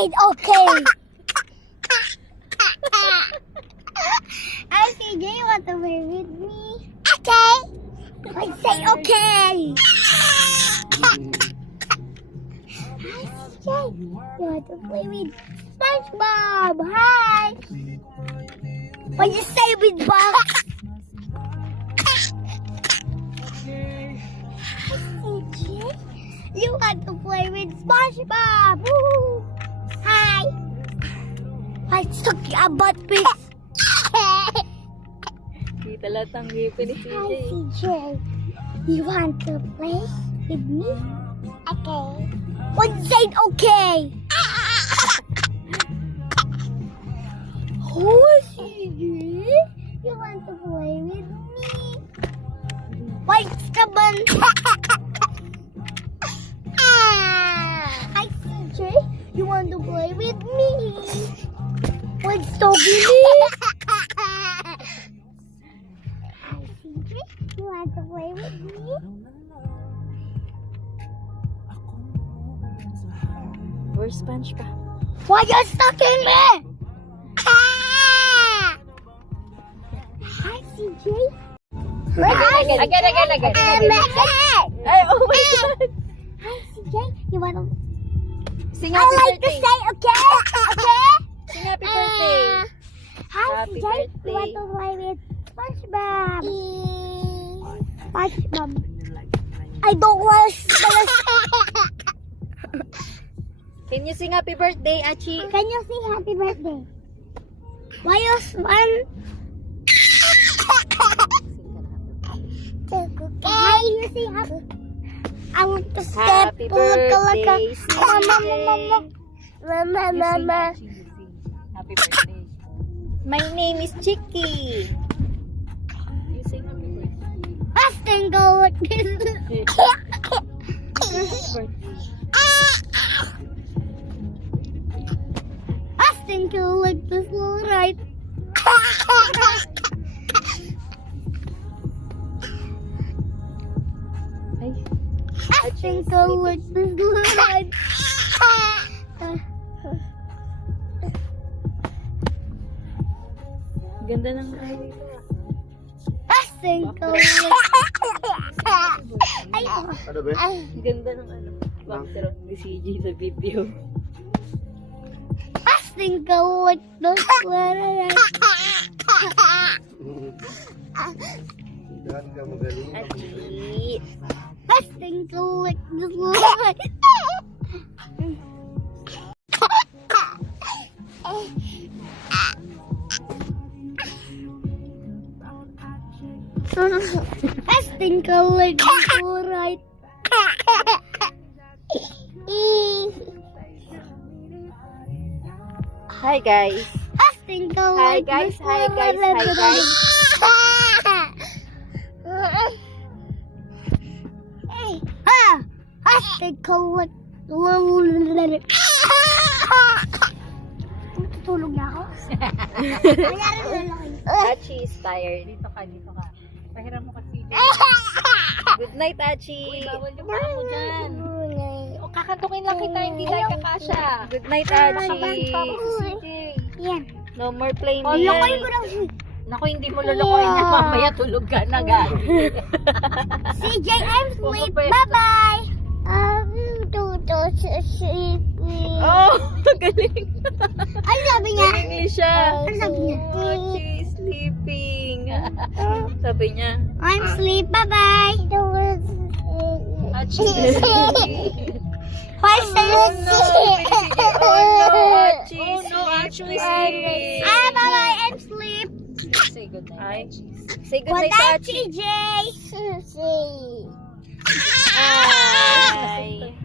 said okay. I CJ, you want to play with me? Okay. I say okay. Hi CJ, you want to play with SpongeBob? Hi. What you say with Bob? CJ, you want to play with SpongeBob? Woo. Hi. Let's talk about this. Kita lahat ang ngipin ni CJ. Hi CJ, you want to play with me? Okay. What said okay? Oh CJ, you want to play with me? What's the bun? Hi CJ, you want to play with me? What's the CJ, you want to play with me? Where's SpongeBob? Why you stuck in me? Hi CJ. Again. Ay, oh my God. Hi CJ, you want to? Sing I happy like to birthday. say okay, okay. Sing happy birthday. Hi Happy CJ, you birthday. want to play with SpongeBob? SpongeBob. I don't want to. Can you sing happy birthday, Achi? Can you sing happy birthday? Why you smile? Why you sing happy? I want to step. Happy birthday, Mama. Happy birthday. My name is Chicky. You sing happy birthday. Austin, go like this. Austin, go like this, all right. Ay, Austin, go like this, all right. ganda ng highway ko. Austin, go like Ay, Ano ba? Ganda ng background ni CJ sa video. Austin, go like this, all right. Dahan ka magaling. Achi. Austin, go like this, all right. Austin, go like this, all right. Hi guys. Austin, go Hi like guys, this, hi all guys, right. hi guys. Austin, go like Tutulog na ako. Achi is tired. Dito ka. Pahiram mo kasi. Good night, Achi. Bawal yung paa mo dyan. Kakantukin lang kita, hindi tayo kakasya. Good night, Achi. Yan. No more playing Oh, lokoy ko lang si Naku, hindi mo lulukoy na mamaya tulog ka na, guys. CJ, I'm sleep. Pumapayas Bye-bye. Sleepy. Oh, galing. Ano sabi niya? Galing siya. Ano sabi niya? Oh, she's sleeping. Sabi niya. I'm sleep. Bye-bye. Achi. Why say Oh no, Achi. Oh no, Achi is sleeping. bye-bye. I'm sleep. Say good night. Say good What night to up, Achi. CJ? Bye.